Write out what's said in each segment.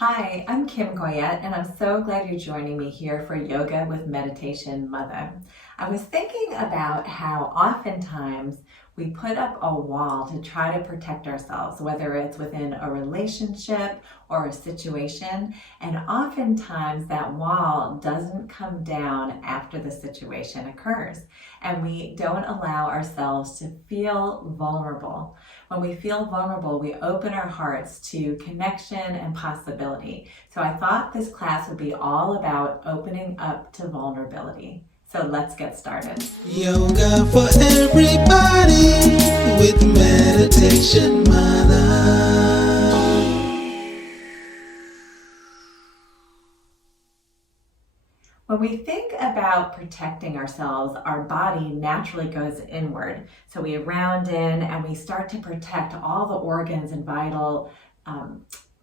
Hi, I'm Kim Goyette, and I'm so glad you're joining me here for Yoga with Meditation Mutha. I was thinking about how oftentimes we put up a wall to try to protect ourselves, whether it's within a relationship or a situation, and oftentimes that wall doesn't come down after the situation occurs, and we don't allow ourselves to feel vulnerable. When we feel vulnerable, we open our hearts to connection and possibility. So I thought this class would be all about opening up to vulnerability. So let's get started. Yoga for everybody with Meditation Mutha. When we think about protecting ourselves, our body naturally goes inward. So we round in and we start to protect all the organs and vital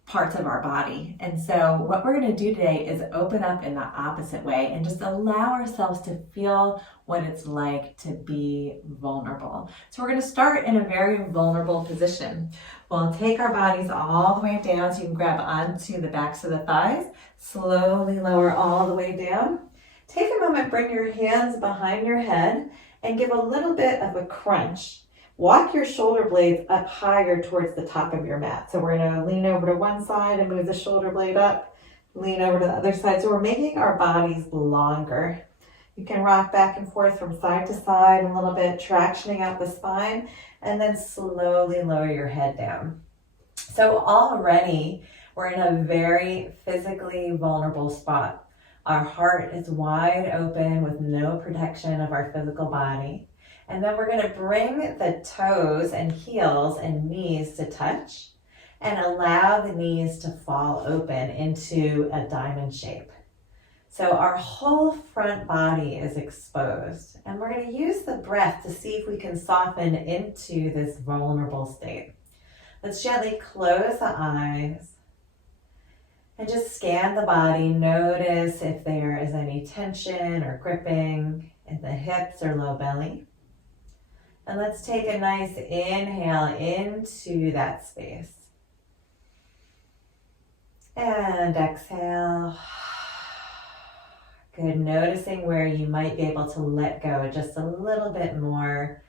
parts of our body. And so what we're going to do today is open up in the opposite way and just allow ourselves to feel what it's like to be vulnerable. So we're going to start in a very vulnerable position. We'll take our bodies all the way down so you can grab onto the backs of the thighs. Slowly lower all the way down. Take a moment, bring your hands behind your head and give a little bit of a crunch. Walk your shoulder blades up higher towards the top of your mat. So we're going to lean over to one side and move the shoulder blade up. Lean over to the other side. So we're making our bodies longer. You can rock back and forth from side to side a little bit, tractioning out the spine, and then slowly lower your head down. So already we're in a very physically vulnerable spot. Our heart is wide open with no protection of our physical body. And then we're going to bring the toes and heels and knees to touch and allow the knees to fall open into a diamond shape. So our whole front body is exposed. And we're going to use the breath to see if we can soften into this vulnerable state. Let's gently close the eyes and just scan the body. Notice if there is any tension or gripping in the hips or low belly. And let's take a nice inhale into that space. And exhale. Good. Noticing where you might be able to let go just a little bit more.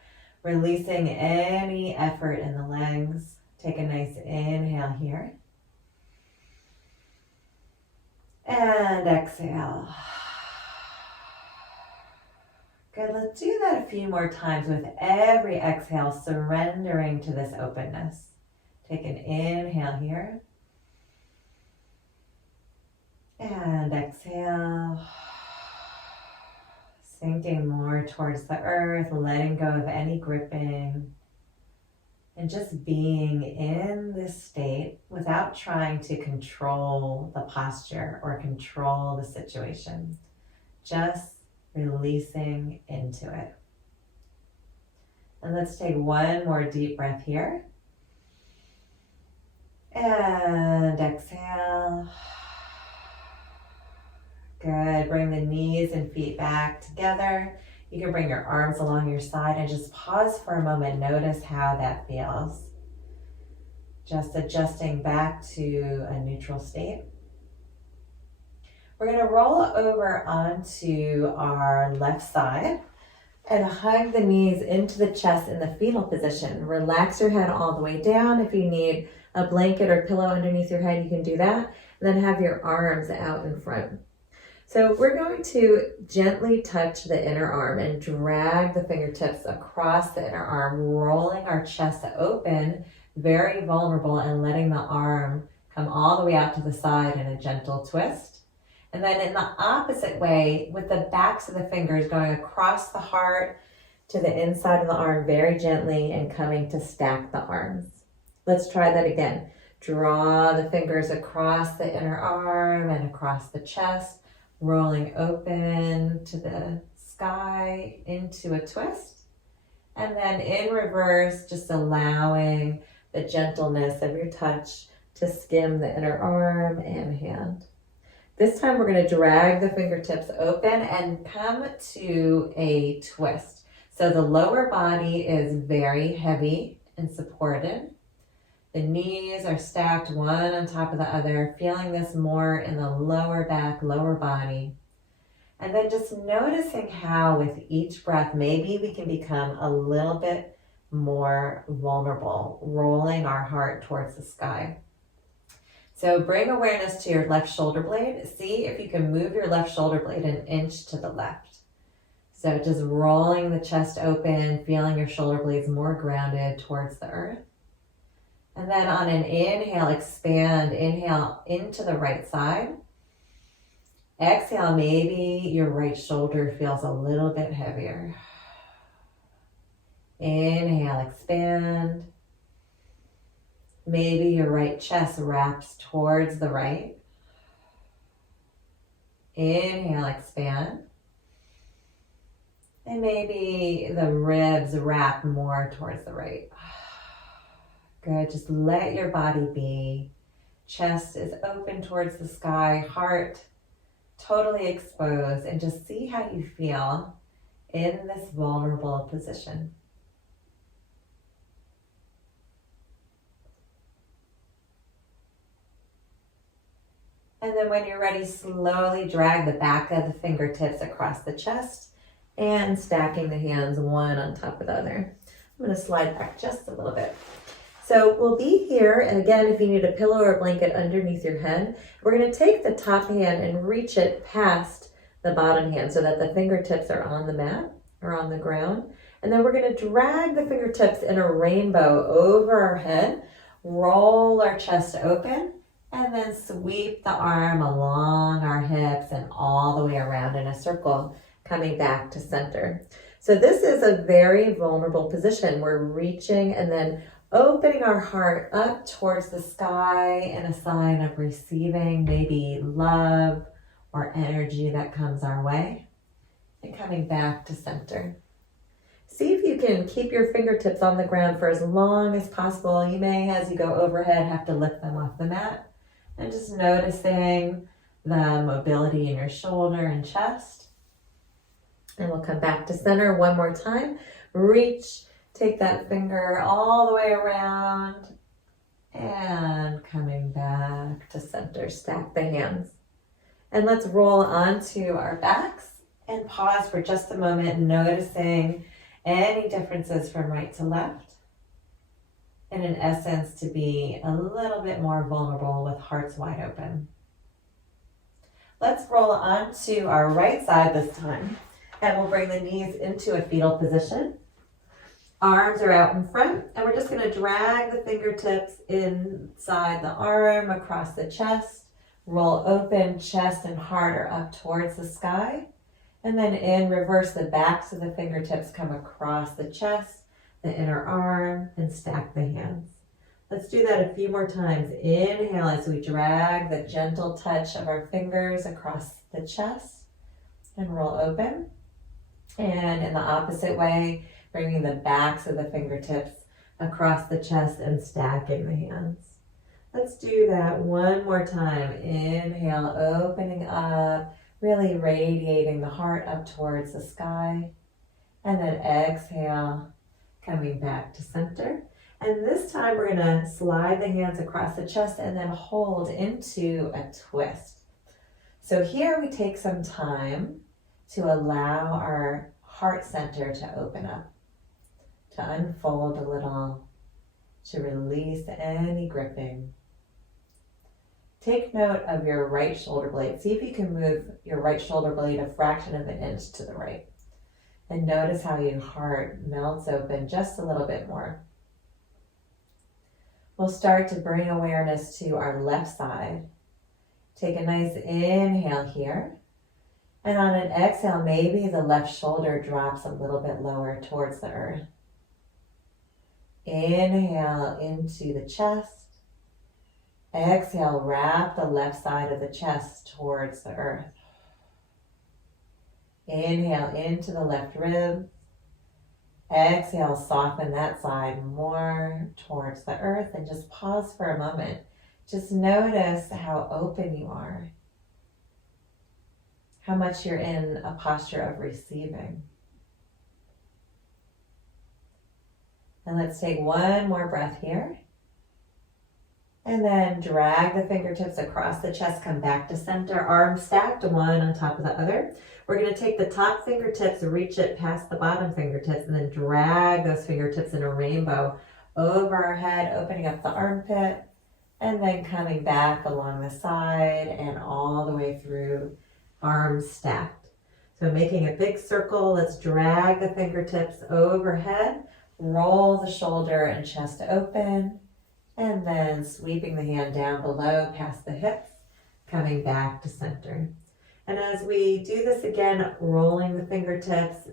Releasing any effort in the legs. Take a nice inhale here. And exhale. Good, let's do that a few more times with every exhale, surrendering to this openness. Take an inhale here. And exhale. Sinking more towards the earth, letting go of any gripping. And just being in this state without trying to control the posture or control the situation. Just releasing into it. And let's take one more deep breath here. And exhale. Good. Bring the knees and feet back together. You can bring your arms along your side and just pause for a moment. Notice how that feels. Just adjusting back to a neutral state. We're going to roll over onto our left side and hug the knees into the chest in the fetal position. Relax your head all the way down. If you need a blanket or pillow underneath your head, you can do that. And then have your arms out in front. So we're going to gently touch the inner arm and drag the fingertips across the inner arm, rolling our chest open, very vulnerable, and letting the arm come all the way out to the side in a gentle twist. And then in the opposite way, with the backs of the fingers going across the heart to the inside of the arm very gently and coming to stack the arms. Let's try that again. Draw the fingers across the inner arm and across the chest, rolling open to the sky into a twist. And then in reverse, just allowing the gentleness of your touch to skim the inner arm and hand. This time we're going to drag the fingertips open and come to a twist. So the lower body is very heavy and supported. The knees are stacked one on top of the other, feeling this more in the lower back, lower body. And then just noticing how with each breath, maybe we can become a little bit more vulnerable, rolling our heart towards the sky. So bring awareness to your left shoulder blade. See if you can move your left shoulder blade an inch to the left. So just rolling the chest open, feeling your shoulder blades more grounded towards the earth. And then on an inhale, expand. Inhale into the right side. Exhale, maybe your right shoulder feels a little bit heavier. Inhale, expand. Maybe your right chest wraps towards the right. Inhale, expand. And maybe the ribs wrap more towards the right. Good, just let your body be. Chest is open towards the sky, heart totally exposed, and just see how you feel in this vulnerable position. And then when you're ready, slowly drag the back of the fingertips across the chest and stacking the hands one on top of the other. I'm going to slide back just a little bit. So we'll be here, and again, if you need a pillow or a blanket underneath your head, we're going to take the top hand and reach it past the bottom hand so that the fingertips are on the mat or on the ground. And then we're going to drag the fingertips in a rainbow over our head, roll our chest open, and then sweep the arm along our hips and all the way around in a circle, coming back to center. So this is a very vulnerable position. We're reaching and then opening our heart up towards the sky in a sign of receiving maybe love or energy that comes our way, and coming back to center. See if you can keep your fingertips on the ground for as long as possible. You may, as you go overhead, have to lift them off the mat, and just noticing the mobility in your shoulder and chest. And we'll come back to center one more time. Reach. Take that finger all the way around and coming back to center. Stack the hands. And let's roll onto our backs and pause for just a moment, noticing any differences from right to left. And in essence, to be a little bit more vulnerable with hearts wide open. Let's roll onto our right side this time. And we'll bring the knees into a fetal position. Arms are out in front, and we're just going to drag the fingertips inside the arm, across the chest. Roll open, chest and heart are up towards the sky. And then in reverse, the backs of the fingertips come across the chest, the inner arm, and stack the hands. Let's do that a few more times. Inhale as we drag the gentle touch of our fingers across the chest and roll open. And in the opposite way, bringing the backs of the fingertips across the chest and stacking the hands. Let's do that one more time. Inhale, opening up, really radiating the heart up towards the sky. And then exhale, coming back to center. And this time we're going to slide the hands across the chest and then hold into a twist. So here we take some time to allow our heart center to open up, to unfold a little, to release any gripping. Take note of your right shoulder blade. See if you can move your right shoulder blade a fraction of an inch to the right. And notice how your heart melts open just a little bit more. We'll start to bring awareness to our left side. Take a nice inhale here. And on an exhale, maybe the left shoulder drops a little bit lower towards the earth. Inhale into the chest. Exhale, wrap the left side of the chest towards the earth. Inhale into the left rib. Exhale, soften that side more towards the earth, and just pause for a moment. Just notice how open you are, how much you're in a posture of receiving. And let's take one more breath here. And then drag the fingertips across the chest, come back to center, arms stacked, one on top of the other. We're going to take the top fingertips, reach it past the bottom fingertips, and then drag those fingertips in a rainbow over our head, opening up the armpit, and then coming back along the side and all the way through, arms stacked. So making a big circle, let's drag the fingertips overhead, roll the shoulder and chest open, and then sweeping the hand down below past the hips, coming back to center. And as we do this again, rolling the fingertips,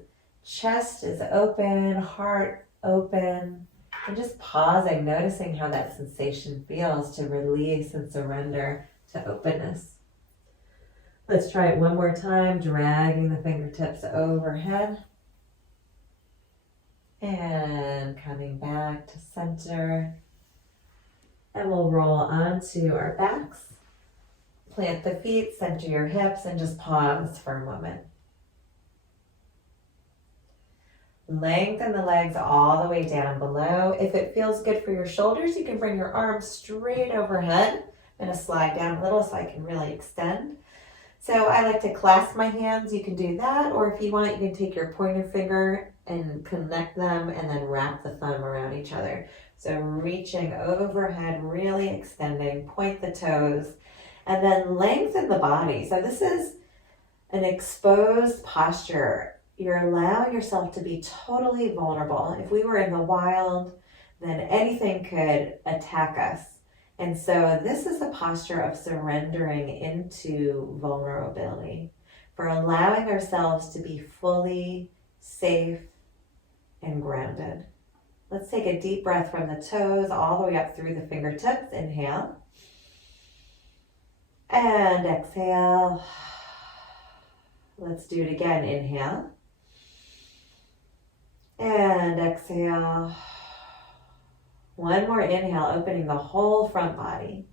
chest is open, heart open, and just pausing, noticing how that sensation feels to release and surrender to openness. Let's try it one more time, dragging the fingertips overhead and coming back to center. And we'll roll onto our backs. Plant the feet, center your hips, and just pause for a moment. Lengthen the legs all the way down below. If it feels good for your shoulders, you can bring your arms straight overhead. I'm going to slide down a little so I can really extend. So I like to clasp my hands. You can do that, or if you want, you can take your pointer finger and connect them and then wrap the thumb around each other. So reaching overhead, really extending, point the toes, and then lengthen the body. So this is an exposed posture. You're allowing yourself to be totally vulnerable. If we were in the wild, then anything could attack us. And so this is a posture of surrendering into vulnerability, for allowing ourselves to be fully safe and grounded. Let's take a deep breath from the toes all the way up through the fingertips. Inhale. And exhale. Let's do it again. Inhale. And exhale. One more inhale, opening the whole front body.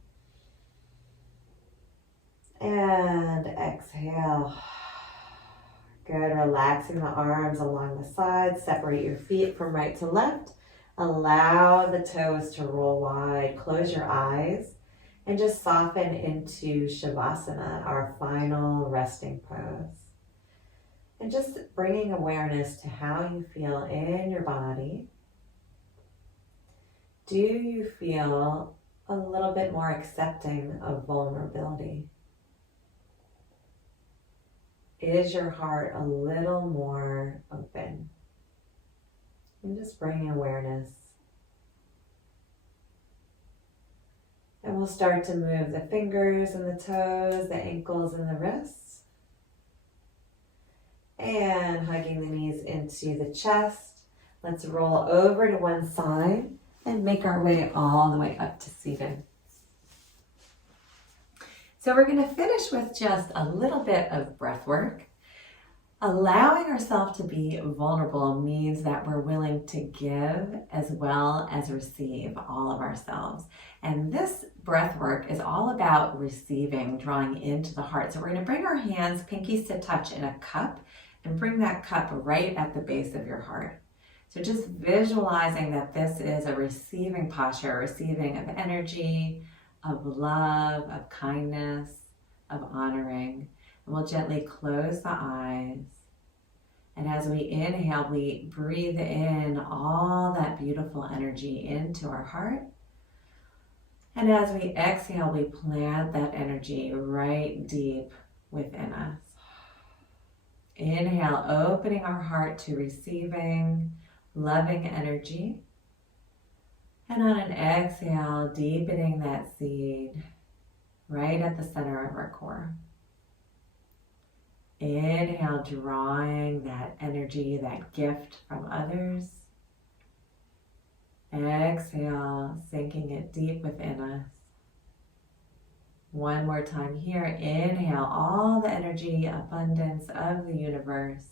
And exhale. Good, relaxing the arms along the sides. Separate your feet from right to left. Allow the toes to roll wide. Close your eyes and just soften into Shavasana, our final resting pose. And just bringing awareness to how you feel in your body. Do you feel a little bit more accepting of vulnerability? Is your heart a little more open? And just bring awareness. And we'll start to move the fingers and the toes, the ankles and the wrists. And hugging the knees into the chest. Let's roll over to one side and make our way all the way up to seated. So we're going to finish with just a little bit of breath work. Allowing ourselves to be vulnerable means that we're willing to give as well as receive all of ourselves. And this breath work is all about receiving, drawing into the heart. So we're going to bring our hands, pinkies to touch, in a cup, and bring that cup right at the base of your heart. So just visualizing that this is a receiving posture, receiving of energy, of love, of kindness, of honoring. And we'll gently close the eyes. And as we inhale, we breathe in all that beautiful energy into our heart. And as we exhale, we plant that energy right deep within us. Inhale, opening our heart to receiving loving energy. And on an exhale, deepening that seed right at the center of our core. Inhale, drawing that energy, that gift from others. Exhale, sinking it deep within us. One more time here. Inhale, all the energy, abundance of the universe.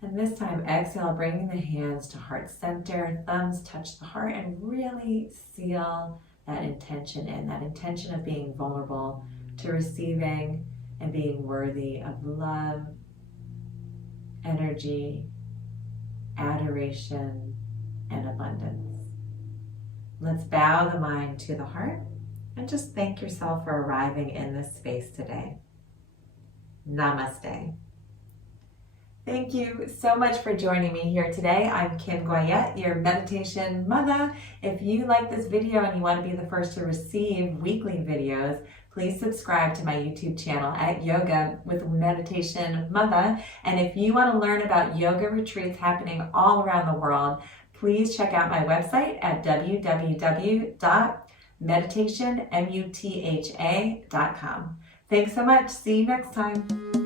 And this time, exhale, bringing the hands to heart center, thumbs touch the heart, and really seal that intention in, that intention of being vulnerable to receiving and being worthy of love, energy, adoration, and abundance. Let's bow the mind to the heart and just thank yourself for arriving in this space today. Namaste. Thank you so much for joining me here today. I'm Kim Goyette, your Meditation Mutha. If you like this video and you want to be the first to receive weekly videos, please subscribe to my YouTube channel at Yoga with Meditation Mutha. And if you want to learn about yoga retreats happening all around the world, please check out my website at www.meditationmutha.com. Thanks so much. See you next time.